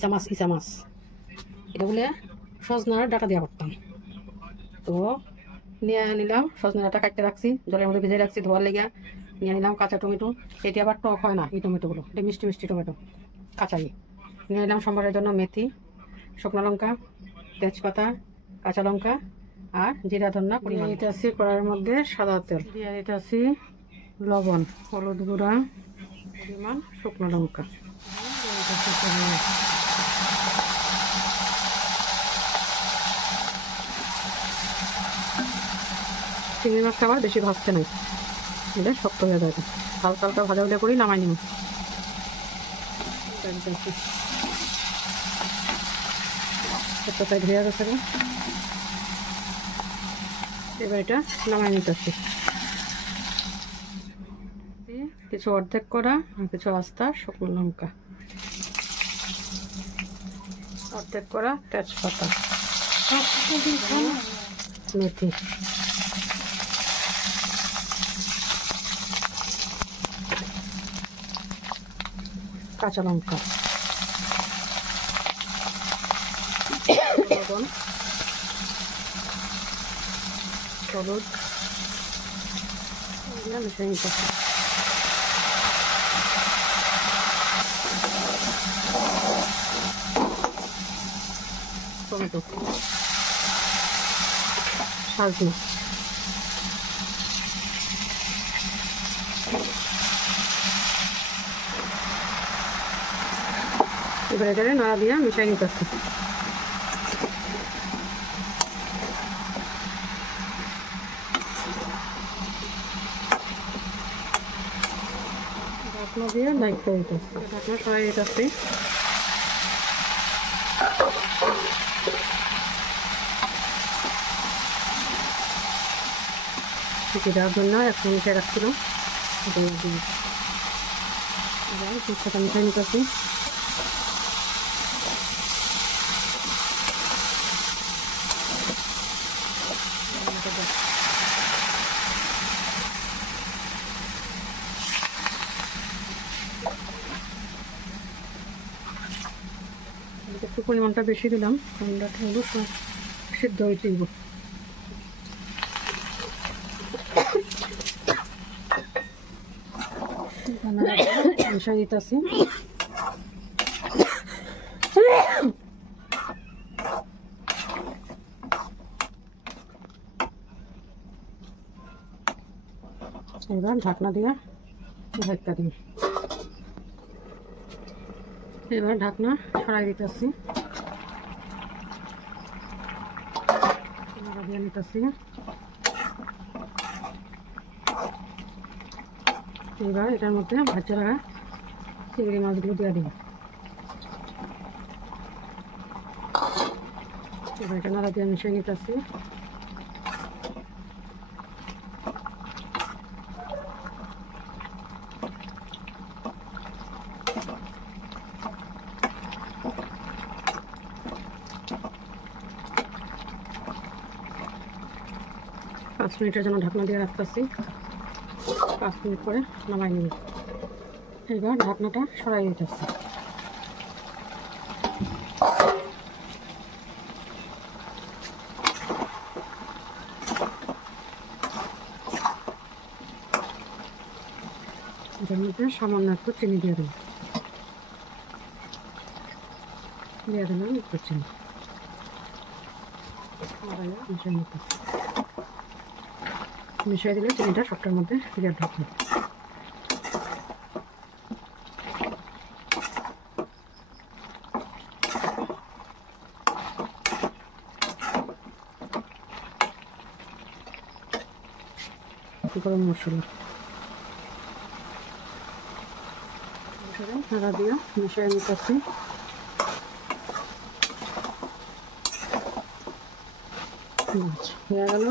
ইসা মাছ এটা বলে সজনার ডাটা দেওয়া করতাম। তো নিয়ে নিলাম সজনা ডাটা, কাটতে রাখছি, জলের মধ্যে ভিজে রাখছি ধোয়ার লেগে। নিয়ে নিলাম কাঁচা টমেটো, এটি আবার টক হয় না এই টমেটোগুলো, এটা মিষ্টি মিষ্টি টমেটো কাঁচাই। নিয়ে নিলাম সম্বারের জন্য মেথি, শুকনো লঙ্কা, তেজপাতা, কাঁচা লঙ্কা আর জিরা ধনিয়া পরিমাণ। এটা আছে কড়াইয়ের মধ্যে সাদা তেল, আর এটা আছে লবণ, হলুদ গুঁড়া পরিমাণ, শুকনো লঙ্কা। চিংড়ি মাছটা আবার বেশি ভাজতে নাই, এটা শক্ত হয়ে যাবে। হালকা হালকা ভাজা ভাজা করেই নামাই নিব। ধুয়ে গেছে, এবার এটা নামাই নিতেছি। কিছু অর্ধেক করা আর কিছু আস্তা শুকনো লঙ্কা, অর্ধেক করা তেজপাতা, মেথি, কাঁচা লঙ্কা, লবণ, হলুদ মিশিয়ে নিতে হবে। টমেটো, সাজনা, এবার এখানে নাড়া দিয়ে মিশিয়ে নিতে হবে। ঢাকনা দিয়ে নাড়তে দিতে হবে, ঢাকনা সরাই দিতে হবে। দেওয়ার জন্য 1 মিনিটে রাখছিলাম, দুধটা মিশিয়ে নিতেছি। একটু পরিমাণটা বেশি দিলাম, ঠান্ডাটা হলো সিদ্ধ হয়ে দিব। মিশিয়ে দিতেছি। এবার ঢাকনা দিয়ে ঢাকা দিই। এবার ঢাকনা সরাই দিতেছি, দিয়ে নিতেছি। এবার এটার মধ্যে ভাজা রাখা চিংড়ি মাছগুলো দিয়ে দিব। এবার এটা নাড়া দিয়ে মিশিয়ে নিতেছি। পাঁচ মিনিটের জন্য ঢাকনা দিয়ে রাখতেছি। 5 মিনিট পরে নামাই নিব। এবার ঢাকনাটা সরাই দিতেছি। এটার মধ্যে সামান্য একটু চিনি দিয়ে দেবো, দিয়ে দিলাম একটু চিনি, মিশিয়ে দিলে চিনিটা সবটার মধ্যে দিয়ে ঢুকবে। গরম মশলা নাড়া দিয়ে মিশিয়ে নিতেছি। হয়ে গেল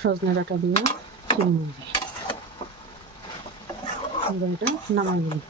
সজনে ডাঁটা দিয়ে চিংড়ি, এটা নামাই দিই।